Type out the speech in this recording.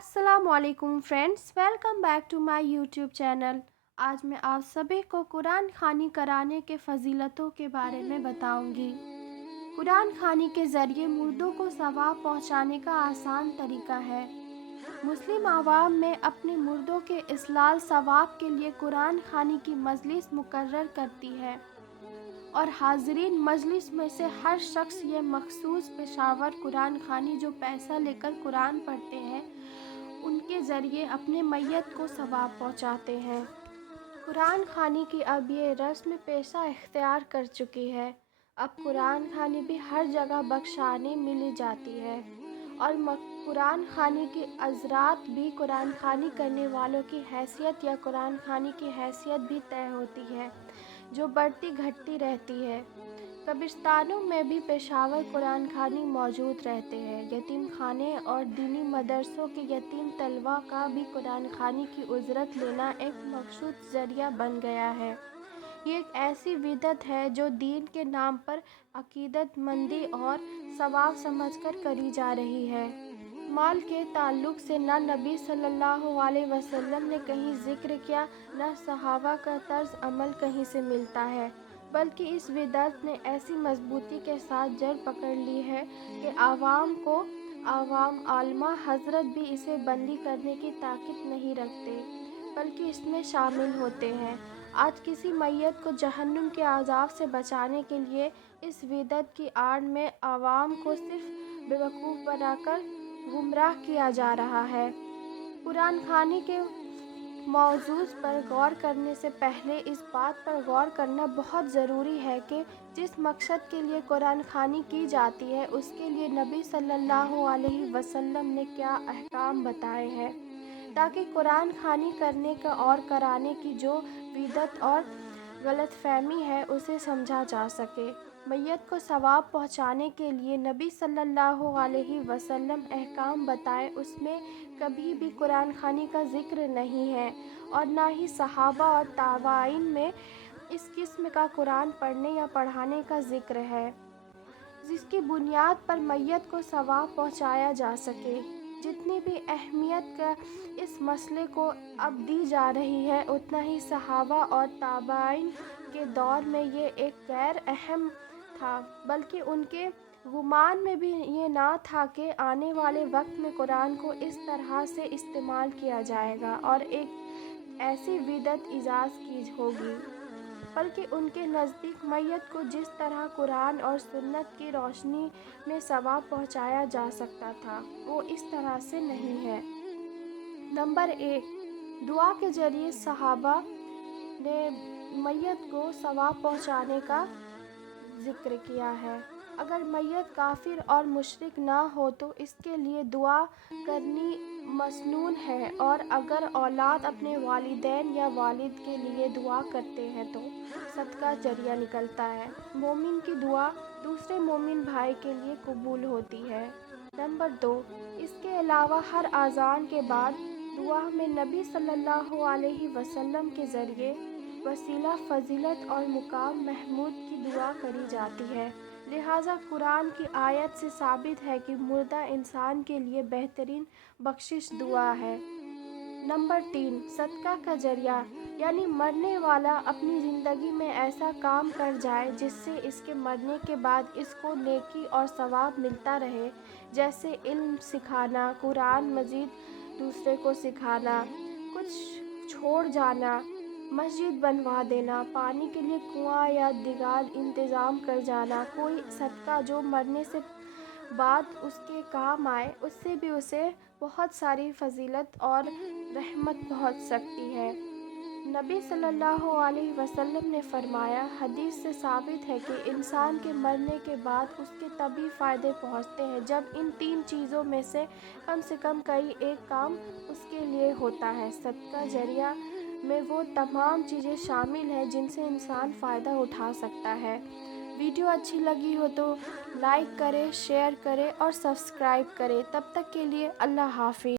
अस्सलामुअलैकुम friends, welcome back to my YouTube channel. आज मैं आप सभी को कुरान ख़्वानी कराने के फ़जीलतों के बारे में बताऊंगी। कुरान ख़्वानी के ज़रिए मुर्दों को सवाब पहुंचाने का आसान तरीका है। मुस्लिम आवाम में अपने मुर्दों के इस्लाल सवाब के लिए कुरान ख़्वानी की मजलिस मुकर्रर करती है और हाज़रीन मजलिस में से हर शख्स ये मखसूस पेशावर कुरान ख़्वानी जो पैसा लेकर कुरान पढ़ते हैं उनके ज़रिए अपने मैयत को सवाब पहुंचाते हैं। कुरान ख़्वानी की अब ये रस्म पेशा इख्तियार कर चुकी है। अब कुरान ख़्वानी भी हर जगह बख्शाने मिली जाती है और कुरान ख़्वानी की अज़रात भी कुरान ख़्वानी करने वालों की हैसियत या कुरान ख़्वानी की हैसियत भी तय होती है, जो बढ़ती घटती रहती है। कब्रिस्तानों में भी पेशावर कुरान ख़्वानी मौजूद रहते हैं। यतीम खाने और दीनी मदरसों के यतीम तलबा का भी कुरान ख़्वानी की उजरत लेना एक मखसूस ज़रिया बन गया है। ये एक ऐसी बिदअत है जो दीन के नाम पर अकीदतमंदी और सवाब समझकर करी जा रही है। माल के ताल्लुक़ से न नबी सल्लल्लाहु अलैहि वसल्लम ने कहीं ज़िक्र किया, न सहाबा का तर्ज अमल कहीं से मिलता है, बल्कि इस बिदअत ने ऐसी मजबूती के साथ जड़ पकड़ ली है कि आवाम आलमा हज़रत भी इसे बंदी करने की ताकत नहीं रखते, बल्कि इसमें शामिल होते हैं। आज किसी मैयत को जहन्नुम के अज़ाब से बचाने के लिए इस बिदअत की आड़ में आवाम को सिर्फ बेवकूफ़ बनाकर गुमराह किया जा रहा है। कुरान ख़्वानी के मौज़ूज़ पर गौर करने से पहले इस बात पर गौर करना बहुत ज़रूरी है कि जिस मकसद के लिए कुरान ख़्वानी की जाती है उसके लिए नबी सल्लल्लाहु अलैहि वसल्लम ने क्या अहकाम बताए हैं, ताकि कुरान ख़्वानी करने का और कराने की जो बिदअत और गलतफ़हमी है उसे समझा जा सके। मैयत को सवाब पहुंचाने के लिए नबी सल्लल्लाहु अलैहि वसल्लम अहकाम बताए, उसमें कभी भी कुरान ख़्वानी का ज़िक्र नहीं है और ना ही सहाबा और ताबाइन में इस किस्म का कुरान पढ़ने या पढ़ाने का ज़िक्र है, जिसकी बुनियाद पर मैयत को सवाब पहुंचाया जा सके। जितनी भी अहमियत का इस मसले को अब दी जा रही है, उतना ही सहाबा और ताबाइन के दौर में ये एक गैर अहम था, बल्कि उनके गुमान में भी ये ना था कि आने वाले वक्त में कुरान को इस तरह से इस्तेमाल किया जाएगा और एक ऐसी बिदअत इजाज़ की होगी, बल्कि उनके नज़दीक मैयत को जिस तरह कुरान और सुन्नत की रोशनी में सवाब पहुंचाया जा सकता था वो इस तरह से नहीं है। नंबर 1, दुआ के ज़रिए सहाबा ने मैयत को सवाब पहुंचाने का ज़िक्र किया है। अगर मैयत काफिर और मुशरिक ना हो तो इसके लिए दुआ करनी मसनून है, और अगर औलाद अपने वालिदैन या वालिद के लिए दुआ करते हैं तो सदका जरिया निकलता है। मोमिन की दुआ दूसरे मोमिन भाई के लिए कबूल होती है। नंबर 2, इसके अलावा हर अज़ान के बाद दुआ में नबी सल्लल्लाहु अलैहि वसल्लम के ज़रिए वसीला, फ़जीलत और मुकाम महमूद की दुआ करी जाती है। लिहाजा कुरान की आयत से साबित है कि मुर्दा इंसान के लिए बेहतरीन बख्शिश दुआ है। नंबर 3, सदका का जरिया, यानी मरने वाला अपनी ज़िंदगी में ऐसा काम कर जाए जिससे इसके मरने के बाद इसको नेकी और सवाब मिलता रहे, जैसे इल्म सिखाना, कुरान मजीद दूसरे को सिखाना, कुछ छोड़ जाना, मस्जिद बनवा देना, पानी के लिए कुआं या दिगाल इंतज़ाम कर जाना, कोई सदका जो मरने से बाद उसके काम आए, उससे भी उसे बहुत सारी फजीलत और रहमत पहुंच सकती है। नबी सल्लल्लाहु अलैहि वसल्लम ने फरमाया, हदीस से साबित है कि इंसान के मरने के बाद उसके तभी फ़ायदे पहुंचते हैं जब इन 3 चीज़ों में से कम कोई एक काम उसके लिए होता है। सदका जरिया में वो तमाम चीज़ें शामिल हैं जिनसे इंसान फ़ायदा उठा सकता है। वीडियो अच्छी लगी हो तो लाइक करें, शेयर करें और सब्सक्राइब करें। तब तक के लिए अल्लाह हाफ़िज़।